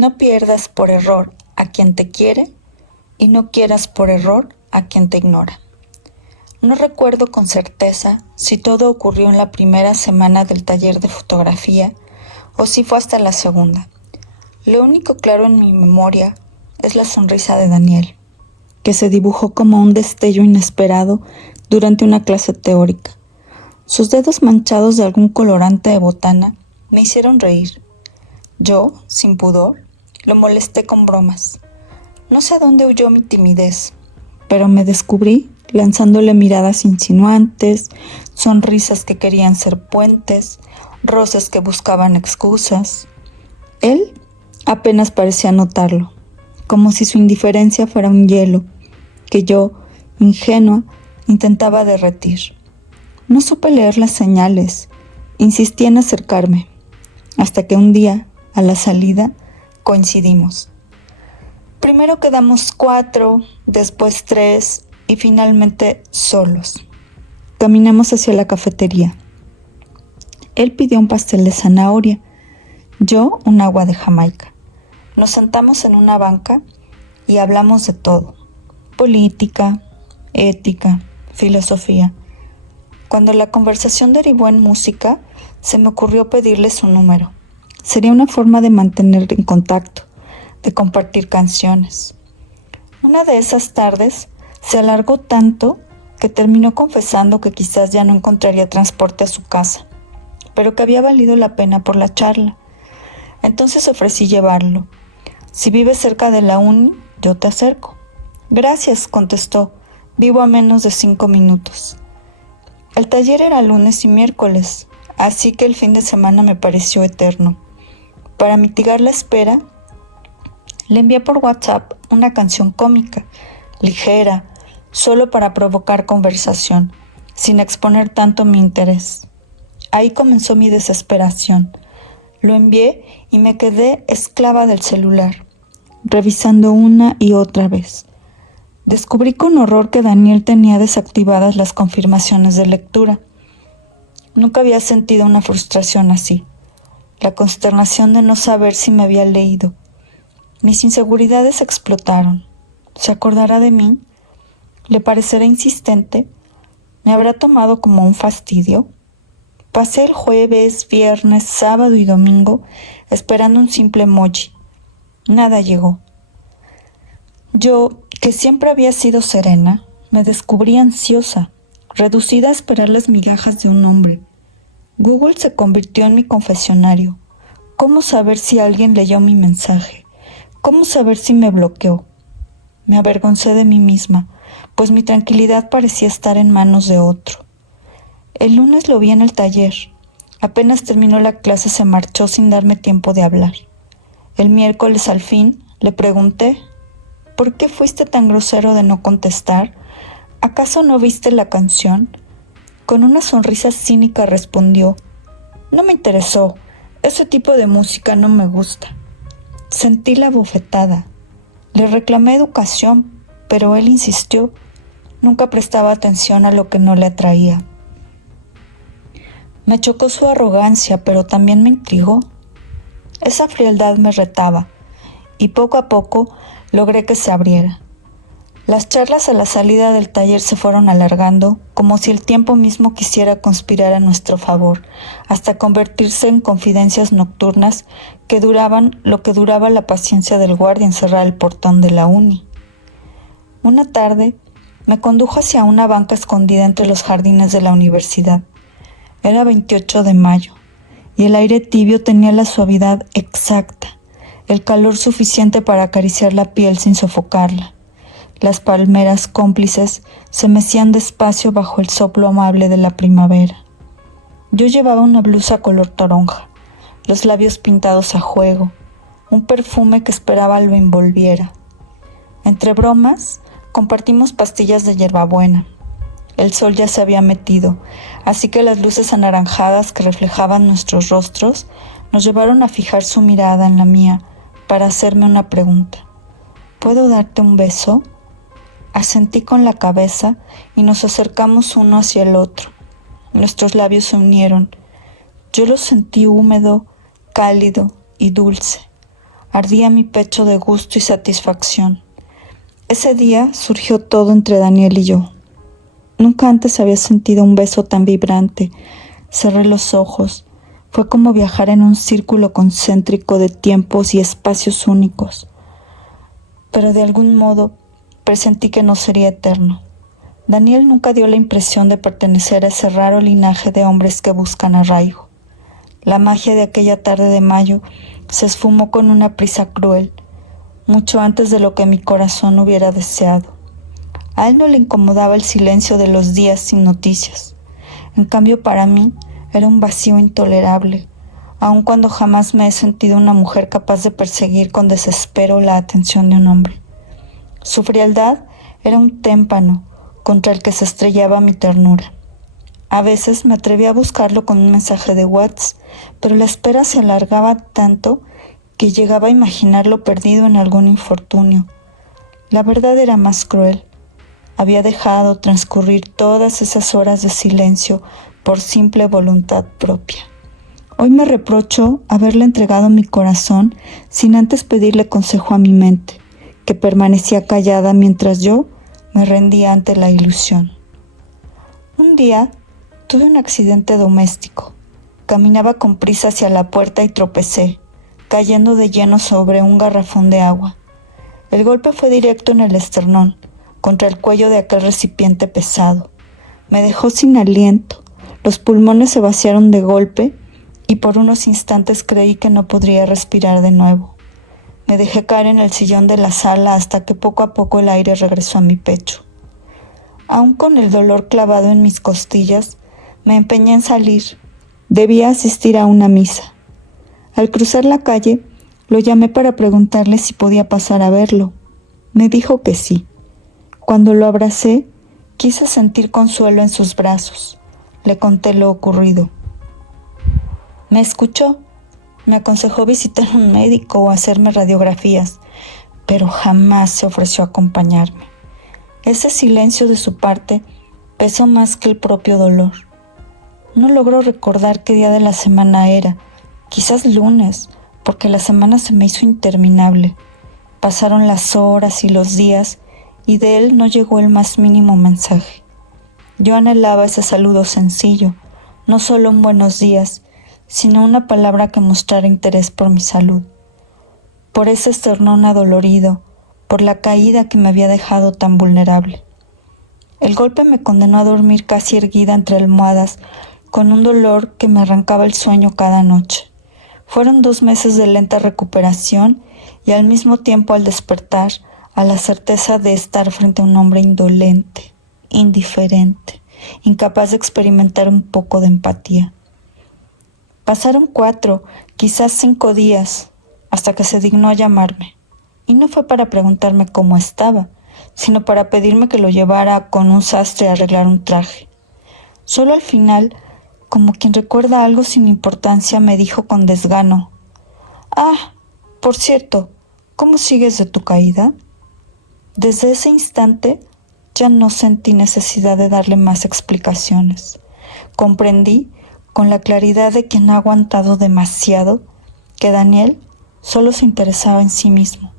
No pierdas por error a quien te quiere y no quieras por error a quien te ignora. No recuerdo con certeza si todo ocurrió en la primera semana del taller de fotografía o si fue hasta la segunda. Lo único claro en mi memoria es la sonrisa de Daniel, que se dibujó como un destello inesperado durante una clase teórica. Sus dedos manchados de algún colorante de botana me hicieron reír. Yo, sin pudor, lo molesté con bromas. No sé a dónde huyó mi timidez, pero me descubrí lanzándole miradas insinuantes, sonrisas que querían ser puentes, roces que buscaban excusas. Él apenas parecía notarlo, como si su indiferencia fuera un hielo que yo, ingenua, intentaba derretir. No supe leer las señales, insistí en acercarme, hasta que un día, a la salida, coincidimos. Primero quedamos 4, después 3 y finalmente solos. Caminamos hacia la cafetería. Él pidió un pastel de zanahoria, yo un agua de Jamaica. Nos sentamos en una banca y hablamos de todo: política, ética, filosofía. Cuando la conversación derivó en música, se me ocurrió pedirle su número. Sería una forma de mantener en contacto, de compartir canciones. Una de esas tardes se alargó tanto que terminó confesando que quizás ya no encontraría transporte a su casa, pero que había valido la pena por la charla. Entonces ofrecí llevarlo. Si vives cerca de la uni, yo te acerco. Gracias, contestó. Vivo a menos de 5 minutos. El taller era lunes y miércoles, así que el fin de semana me pareció eterno. Para mitigar la espera, le envié por WhatsApp una canción cómica, ligera, solo para provocar conversación, sin exponer tanto mi interés. Ahí comenzó mi desesperación. Lo envié y me quedé esclava del celular, revisando una y otra vez. Descubrí con horror que Daniel tenía desactivadas las confirmaciones de lectura. Nunca había sentido una frustración así, la consternación de no saber si me había leído. Mis inseguridades explotaron. ¿Se acordará de mí? ¿Le parecerá insistente? ¿Me habrá tomado como un fastidio? Pasé el jueves, viernes, sábado y domingo esperando un simple emoji. Nada llegó. Yo, que siempre había sido serena, me descubrí ansiosa, reducida a esperar las migajas de un hombre. Google se convirtió en mi confesionario. ¿Cómo saber si alguien leyó mi mensaje? ¿Cómo saber si me bloqueó? Me avergoncé de mí misma, pues mi tranquilidad parecía estar en manos de otro. El lunes lo vi en el taller. Apenas terminó la clase se marchó sin darme tiempo de hablar. El miércoles al fin le pregunté: ¿por qué fuiste tan grosero de no contestar? ¿Acaso no viste la canción? Con una sonrisa cínica respondió: no me interesó, ese tipo de música no me gusta. Sentí la bofetada. Le reclamé educación, pero él insistió. Nunca prestaba atención a lo que no le atraía. Me chocó su arrogancia, pero también me intrigó. Esa frialdad me retaba, y poco a poco logré que se abriera. Las charlas a la salida del taller se fueron alargando, como si el tiempo mismo quisiera conspirar a nuestro favor, hasta convertirse en confidencias nocturnas que duraban lo que duraba la paciencia del guardia en cerrar el portón de la uni. Una tarde me condujo hacia una banca escondida entre los jardines de la universidad. Era 28 de mayo, y el aire tibio tenía la suavidad exacta, el calor suficiente para acariciar la piel sin sofocarla. Las palmeras cómplices se mecían despacio bajo el soplo amable de la primavera. Yo llevaba una blusa color toronja, los labios pintados a juego, un perfume que esperaba lo envolviera. Entre bromas, compartimos pastillas de hierbabuena. El sol ya se había metido, así que las luces anaranjadas que reflejaban nuestros rostros nos llevaron a fijar su mirada en la mía para hacerme una pregunta. ¿Puedo darte un beso? Asentí con la cabeza y nos acercamos uno hacia el otro. Nuestros labios se unieron. Yo lo sentí húmedo, cálido y dulce. Ardía mi pecho de gusto y satisfacción. Ese día surgió todo entre Daniel y yo. Nunca antes había sentido un beso tan vibrante. Cerré los ojos. Fue como viajar en un círculo concéntrico de tiempos y espacios únicos. Pero de algún modo presentí que no sería eterno. Daniel nunca dio la impresión de pertenecer a ese raro linaje de hombres que buscan arraigo. La magia de aquella tarde de mayo se esfumó con una prisa cruel, mucho antes de lo que mi corazón hubiera deseado. A él no le incomodaba el silencio de los días sin noticias. En cambio, para mí era un vacío intolerable, aun cuando jamás me he sentido una mujer capaz de perseguir con desespero la atención de un hombre. Su frialdad era un témpano contra el que se estrellaba mi ternura. A veces me atreví a buscarlo con un mensaje de WhatsApp, pero la espera se alargaba tanto que llegaba a imaginarlo perdido en algún infortunio. La verdad era más cruel. Había dejado transcurrir todas esas horas de silencio por simple voluntad propia. Hoy me reprocho haberle entregado mi corazón sin antes pedirle consejo a mi mente, que permanecía callada mientras yo me rendía ante la ilusión. Un día tuve un accidente doméstico. Caminaba con prisa hacia la puerta y tropecé, cayendo de lleno sobre un garrafón de agua. El golpe fue directo en el esternón, contra el cuello de aquel recipiente pesado. Me dejó sin aliento, los pulmones se vaciaron de golpe y por unos instantes creí que no podría respirar de nuevo. Me dejé caer en el sillón de la sala hasta que poco a poco el aire regresó a mi pecho. Aún con el dolor clavado en mis costillas, me empeñé en salir. Debía asistir a una misa. Al cruzar la calle, lo llamé para preguntarle si podía pasar a verlo. Me dijo que sí. Cuando lo abracé, quise sentir consuelo en sus brazos. Le conté lo ocurrido. Me escuchó. Me aconsejó visitar a un médico o hacerme radiografías, pero jamás se ofreció a acompañarme. Ese silencio de su parte pesó más que el propio dolor. No logro recordar qué día de la semana era, quizás lunes, porque la semana se me hizo interminable. Pasaron las horas y los días y de él no llegó el más mínimo mensaje. Yo anhelaba ese saludo sencillo, no solo un buenos días, sino una palabra que mostrara interés por mi salud. Por ese esternón adolorido, por la caída que me había dejado tan vulnerable. El golpe me condenó a dormir casi erguida entre almohadas, con un dolor que me arrancaba el sueño cada noche. Fueron 2 meses de lenta recuperación y al mismo tiempo al despertar, a la certeza de estar frente a un hombre indolente, indiferente, incapaz de experimentar un poco de empatía. Pasaron 4, quizás 5 días, hasta que se dignó a llamarme. Y no fue para preguntarme cómo estaba, sino para pedirme que lo llevara con un sastre a arreglar un traje. Solo al final, como quien recuerda algo sin importancia, me dijo con desgano: «Ah, por cierto, ¿cómo sigues de tu caída?». Desde ese instante ya no sentí necesidad de darle más explicaciones. Comprendí, con la claridad de quien ha aguantado demasiado, que Daniel solo se interesaba en sí mismo.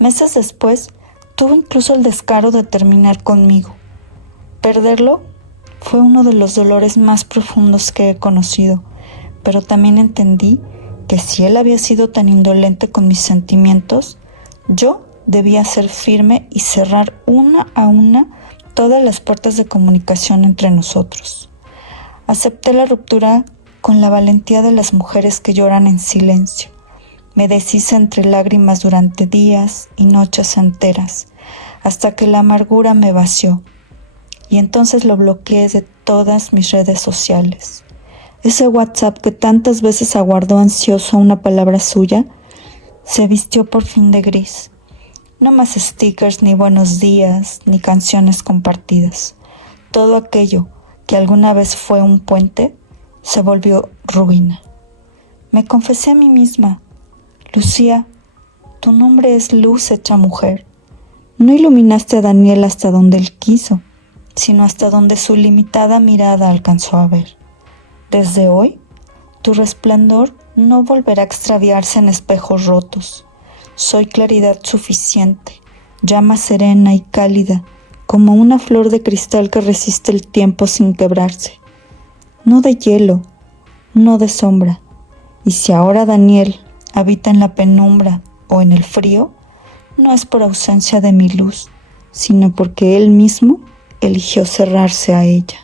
Meses después, tuvo incluso el descaro de terminar conmigo. Perderlo fue uno de los dolores más profundos que he conocido, pero también entendí que si él había sido tan indolente con mis sentimientos, yo debía ser firme y cerrar una a una todas las puertas de comunicación entre nosotros. Acepté la ruptura con la valentía de las mujeres que lloran en silencio. Me deshice entre lágrimas durante días y noches enteras, hasta que la amargura me vació. Y entonces lo bloqueé de todas mis redes sociales. Ese WhatsApp que tantas veces aguardó ansioso una palabra suya, se vistió por fin de gris. No más stickers, ni buenos días, ni canciones compartidas. Todo aquello que alguna vez fue un puente, se volvió ruina. Me confesé a mí misma: «Lucía, tu nombre es luz hecha mujer. No iluminaste a Daniel hasta donde él quiso, sino hasta donde su limitada mirada alcanzó a ver. Desde hoy, tu resplandor no volverá a extraviarse en espejos rotos. Soy claridad suficiente, llama serena y cálida, como una flor de cristal que resiste el tiempo sin quebrarse. No de hielo, no de sombra. Y si ahora Daniel habita en la penumbra o en el frío, no es por ausencia de mi luz, sino porque él mismo eligió cerrarse a ella.